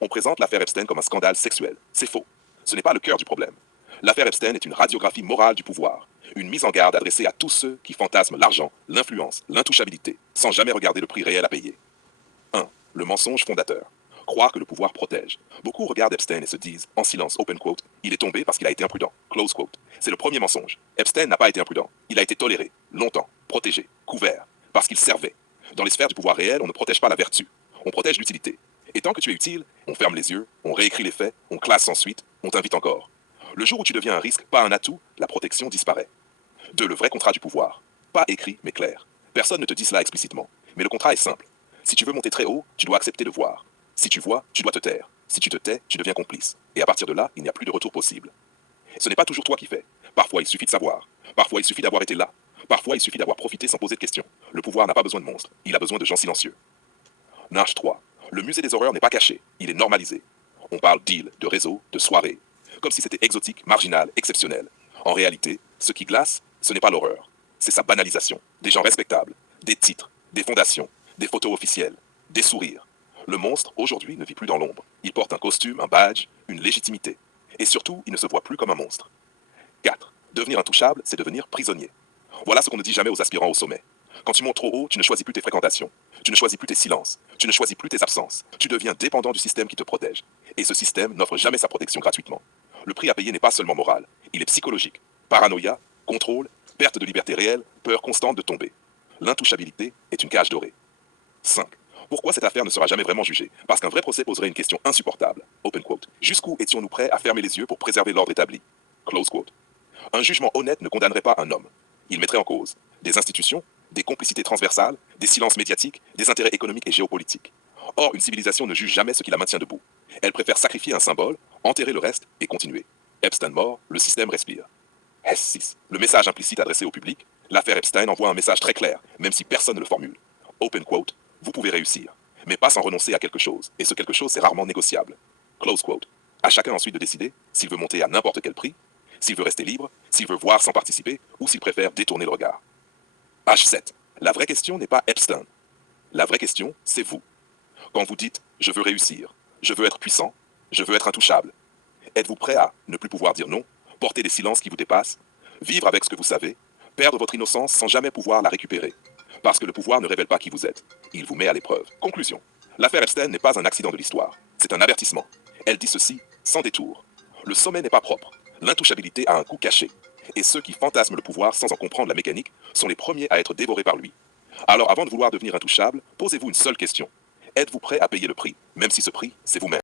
On présente l'affaire Epstein comme un scandale sexuel. C'est faux. Ce n'est pas le cœur du problème. L'affaire Epstein est une radiographie morale du pouvoir, une mise en garde adressée à tous ceux qui fantasment l'argent, l'influence, l'intouchabilité, sans jamais regarder le prix réel à payer. 1. Le mensonge fondateur. Croire que le pouvoir protège. Beaucoup regardent Epstein et se disent, en silence, open quote, il est tombé parce qu'il a été imprudent, close quote. C'est le premier mensonge. Epstein n'a pas été imprudent. Il a été toléré, longtemps, protégé, couvert, parce qu'il servait. Dans les sphères du pouvoir réel, on ne protège pas la vertu, on protège l'utilité. Et tant que tu es utile, on ferme les yeux, on réécrit les faits, on classe sans suite, on t'invite encore. Le jour où tu deviens un risque, pas un atout, la protection disparaît. 2. Le vrai contrat du pouvoir. Pas écrit, mais clair. Personne ne te dit cela explicitement. Mais le contrat est simple. Si tu veux monter très haut, tu dois accepter de voir. Si tu vois, tu dois te taire. Si tu te tais, tu deviens complice. Et à partir de là, il n'y a plus de retour possible. Ce n'est pas toujours toi qui fais. Parfois, il suffit de savoir. Parfois, il suffit d'avoir été là. Parfois, il suffit d'avoir profité sans poser de questions. Le pouvoir n'a pas besoin de monstres. Il a besoin de gens silencieux. Nage 3. Le musée des horreurs n'est pas caché. Il est normalisé. On parle d'îles, de réseaux, de soirées. Comme si c'était exotique, marginal, exceptionnel. En réalité, ce qui glace, ce n'est pas l'horreur. C'est sa banalisation. Des gens respectables. Des titres. Des fondations. Des photos officielles. Des sourires. Le monstre, aujourd'hui, ne vit plus dans l'ombre. Il porte un costume, un badge, une légitimité. Et surtout, il ne se voit plus comme un monstre. 4. Devenir intouchable, c'est devenir prisonnier. Voilà ce qu'on ne dit jamais aux aspirants au sommet. Quand tu montes trop haut, tu ne choisis plus tes fréquentations. Tu ne choisis plus tes silences. Tu ne choisis plus tes absences. Tu deviens dépendant du système qui te protège. Et ce système n'offre jamais sa protection gratuitement. Le prix à payer n'est pas seulement moral. Il est psychologique. Paranoïa, contrôle, perte de liberté réelle, peur constante de tomber. L'intouchabilité est une cage dorée. 5. Pourquoi cette affaire ne sera jamais vraiment jugée? Parce qu'un vrai procès poserait une question insupportable. Open quote. Jusqu'où étions-nous prêts à fermer les yeux pour préserver l'ordre établi? Close quote. Un jugement honnête ne condamnerait pas un homme. Il mettrait en cause des institutions, des complicités transversales, des silences médiatiques, des intérêts économiques et géopolitiques. Or, une civilisation ne juge jamais ce qui la maintient debout. Elle préfère sacrifier un symbole, enterrer le reste et continuer. Epstein mort, le système respire. S6. Le message implicite adressé au public. L'affaire Epstein envoie un message très clair, même si personne ne le formule. Open quote. Vous pouvez réussir, mais pas sans renoncer à quelque chose. Et ce quelque chose, c'est rarement négociable. Close quote. À chacun ensuite de décider s'il veut monter à n'importe quel prix, s'il veut rester libre, s'il veut voir sans participer, ou s'il préfère détourner le regard. H7. La vraie question n'est pas Epstein. La vraie question, c'est vous. Quand vous dites « je veux réussir »,« je veux être puissant »,« je veux être intouchable », êtes-vous prêt à ne plus pouvoir dire non, porter des silences qui vous dépassent, vivre avec ce que vous savez, perdre votre innocence sans jamais pouvoir la récupérer? Parce que le pouvoir ne révèle pas qui vous êtes. Il vous met à l'épreuve. Conclusion. L'affaire Epstein n'est pas un accident de l'histoire. C'est un avertissement. Elle dit ceci sans détour. Le sommet n'est pas propre. L'intouchabilité a un coût caché. Et ceux qui fantasment le pouvoir sans en comprendre la mécanique sont les premiers à être dévorés par lui. Alors avant de vouloir devenir intouchable, posez-vous une seule question. Êtes-vous prêt à payer le prix, même si ce prix, c'est vous-même?